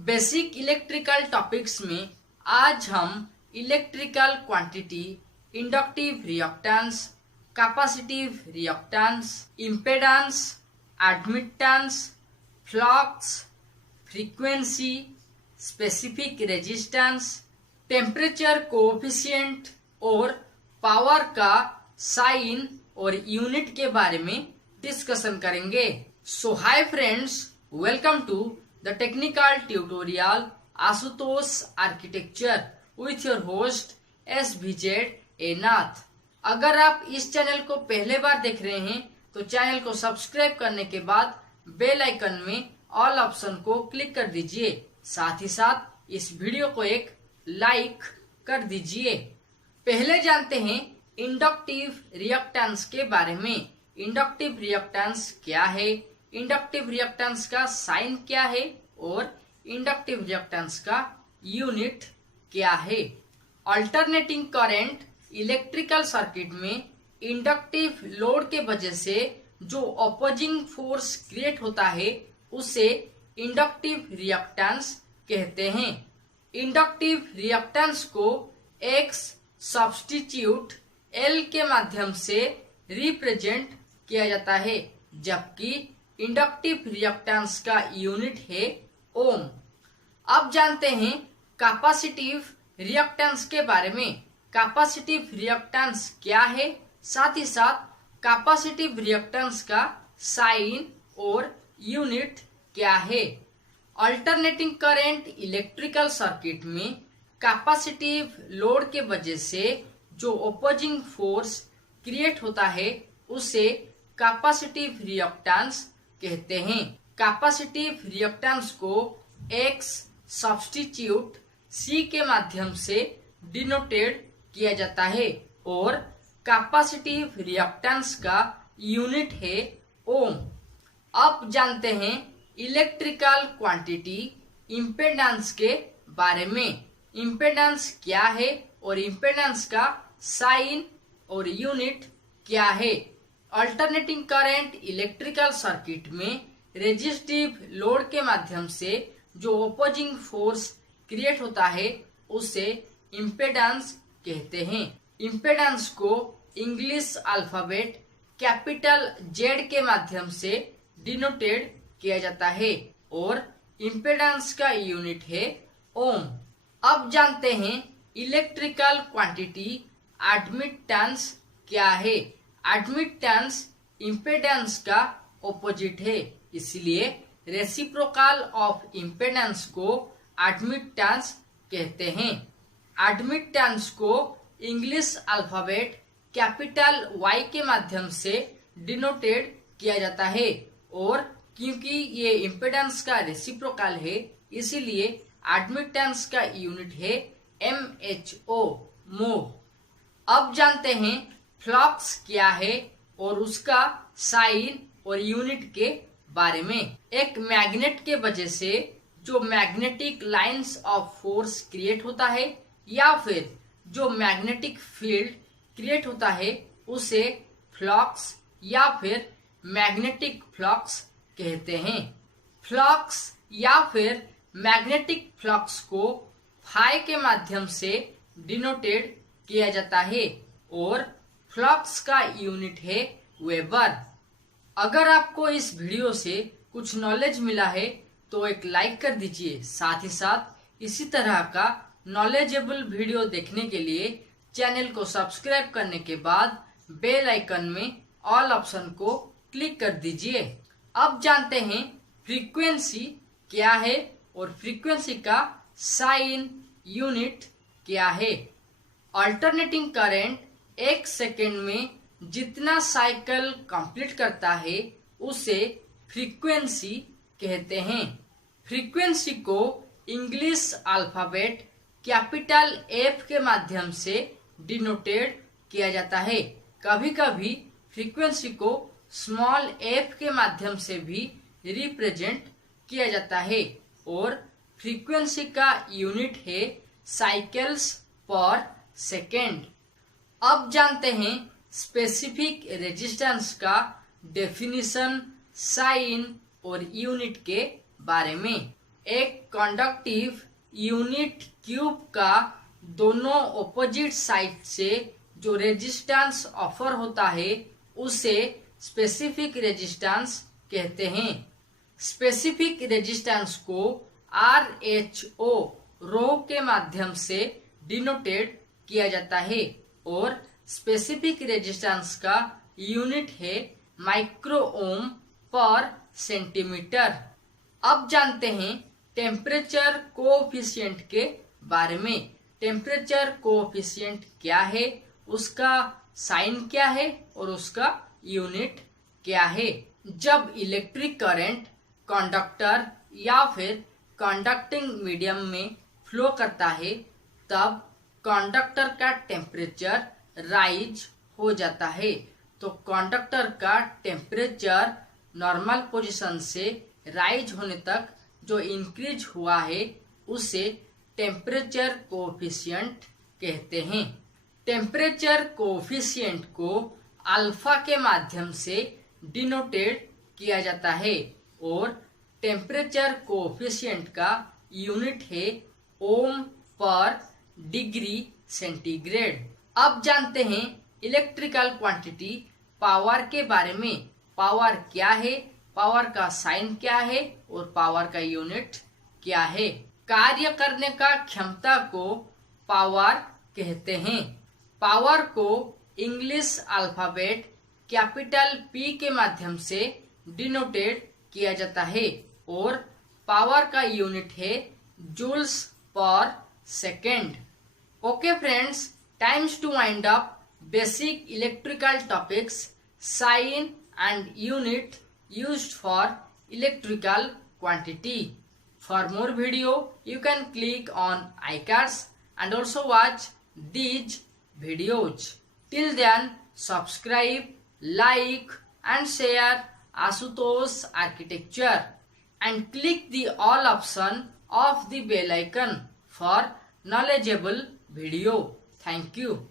Basic electrical topics में आज हम electrical quantity, inductive reactance, capacitive reactance, impedance, admittance, flux, frequency, specific resistance, temperature coefficient और power का sign और unit के बारे में डिस्कशन करेंगे। So hi friends, welcome to the technical tutorial Ashutosh architecture with your host SVZ Nath. अगर आप इस चैनल को पहले बार देख रहे हैं तो चैनल को सब्सक्राइब करने के बाद बेल आइकन में ऑल ऑप्शन को क्लिक कर दीजिए। साथ ही साथ इस वीडियो को एक लाइक कर दीजिए। पहले जानते हैं इंडक्टिव रिएक्टेंस के बारे में। इंडक्टिव रिएक्टेंस क्या है, इंडक्टिव रिएक्टेंस का साइन क्या है और इंडक्टिव रिएक्टेंस का यूनिट क्या है। अल्टरनेटिंग करंट इलेक्ट्रिकल सर्किट में इंडक्टिव लोड के वजह से जो अपोजिंग फोर्स क्रिएट होता है उसे इंडक्टिव रिएक्टेंस कहते हैं। इंडक्टिव रिएक्टेंस को X सब्स्टिट्यूट L के माध्यम से रिप्रेजेंट किया जाता है, जबकि इंडक्टिव रिएक्टेंस का यूनिट है ओम। अब जानते हैं कैपेसिटिव रिएक्टेंस के बारे में। कैपेसिटिव रिएक्टेंस क्या है, साथ ही साथ कैपेसिटिव रिएक्टेंस का साइन और यूनिट क्या है। अल्टरनेटिंग करंट इलेक्ट्रिकल सर्किट में कैपेसिटिव लोड के वजह से जो अपोजिंग फोर्स क्रिएट होता है उसे कैपेसिटिव रिएक्टेंस कहते हैं। कैपेसिटिव रिएक्टेंस को X सब्स्टिट्यूट C के माध्यम से डिनोटेड किया जाता है और कैपेसिटिव रिएक्टेंस का यूनिट है ओम। अब जानते हैं इलेक्ट्रिकल क्वांटिटी इम्पेडेंस के बारे में। इम्पेडेंस क्या है और इम्पेडेंस का साइन और यूनिट क्या है। अल्टरनेटिंग करंट इलेक्ट्रिकल सर्किट में रेजिस्टिव लोड के माध्यम से जो अपोजिंग फोर्स क्रिएट होता है उसे इम्पेडेंस कहते हैं। इम्पेडेंस को इंग्लिश अल्फाबेट कैपिटल Z के माध्यम से डिनोटेड किया जाता है और इम्पेडेंस का यूनिट है ओम। अब जानते हैं इलेक्ट्रिकल क्वांटिटी एडमिटेंस क्या है। एडमिटेंस इम्पेडेंस का ऑपोजिट है, इसलिए रेसिप्रोकल ऑफ इम्पेडेंस को एडमिटेंस कहते हैं। एडमिटेंस को इंग्लिश अल्फाबेट कैपिटल Y के माध्यम से डिनोटेड किया जाता है और क्योंकि ये इम्पेडेंस का रेसिप्रोकल है इसीलिए एडमिटेंस का यूनिट है MHO, मो। अब जानते हैं फ्लक्स क्या है और उसका साइन और यूनिट के बारे में। एक मैग्नेट के वजह से जो magnetic lines of force create होता है या फिर जो मैग्नेटिक फील्ड क्रिएट होता है उसे फ्लक्स या फिर मैग्नेटिक फ्लक्स कहते हैं। फ्लक्स या फिर मैग्नेटिक फ्लक्स को फाई के माध्यम से डिनोटेड किया जाता है और फ्लक्स का यूनिट है वेबर। अगर आपको इस वीडियो से कुछ नॉलेज मिला है तो एक लाइक कर दीजिए। साथ ही साथ इसी तरह का नॉलेजेबल वीडियो देखने के लिए चैनल को सब्सक्राइब करने के बाद बेल आइकन में ऑल ऑप्शन को क्लिक कर दीजिए। अब जानते हैं फ्रीक्वेंसी क्या है और फ्रीक्वेंसी का साइन यूनिट क्या है। अल्टरनेटिंग करंट एक सेकेंड में जितना साइकिल कंप्लीट करता है उसे फ्रीक्वेंसी कहते हैं। फ्रीक्वेंसी को इंग्लिश अल्फाबेट कैपिटल F के माध्यम से डिनोटेड किया जाता है। कभी कभी फ्रीक्वेंसी को स्मॉल f के माध्यम से भी रिप्रेजेंट किया जाता है और फ्रीक्वेंसी का यूनिट है साइकिल्स पर सेकेंड। अब जानते हैं स्पेसिफिक रेजिस्टेंस का डेफिनिशन, साइन और यूनिट के बारे में। एक कंडक्टिव यूनिट क्यूब का दोनों ऑपोजिट साइड से जो रेजिस्टेंस ऑफर होता है उसे स्पेसिफिक रेजिस्टेंस कहते हैं। स्पेसिफिक रेजिस्टेंस को RHO रो के माध्यम से डिनोटेड किया जाता है और स्पेसिफिक रेजिस्टेंस का यूनिट है माइक्रो ओम पर सेंटीमीटर। अब जानते हैं टेम्परेचर कोएफिशिएंट के बारे में। टेम्परेचर कोएफिशिएंट क्या है, उसका साइन क्या है और उसका यूनिट क्या है। जब इलेक्ट्रिक करंट कंडक्टर या फिर कंडक्टिंग मीडियम में फ्लो करता है तब कंडक्टर का टेम्परेचर राइज हो जाता है। तो कंडक्टर का टेम्परेचर नॉर्मल पोजीशन से राइज होने तक जो इंक्रीज हुआ है उसे टेम्परेचर कोएफिशिएंट कहते हैं। टेम्परेचर कोएफिशिएंट को अल्फा के माध्यम से डिनोटेड किया जाता है और टेम्परेचर कोएफिशिएंट का यूनिट है ओम पर डिग्री सेंटीग्रेड। अब जानते हैं इलेक्ट्रिकल क्वांटिटी पावर के बारे में। पावर क्या है, पावर का साइन क्या है और पावर का यूनिट क्या है। कार्य करने का क्षमता को पावर कहते हैं। पावर को इंग्लिश अल्फाबेट कैपिटल P के माध्यम से डिनोटेड किया जाता है और पावर का यूनिट है joules per second. Okay friends, times to wind up basic electrical topics, sign and unit used for electrical quantity. For more video, you can click on iCards and also watch these videos. Till then, subscribe, like and share Ashutosh Architecture and click the all option of the bell icon for knowledgeable video. Thank you.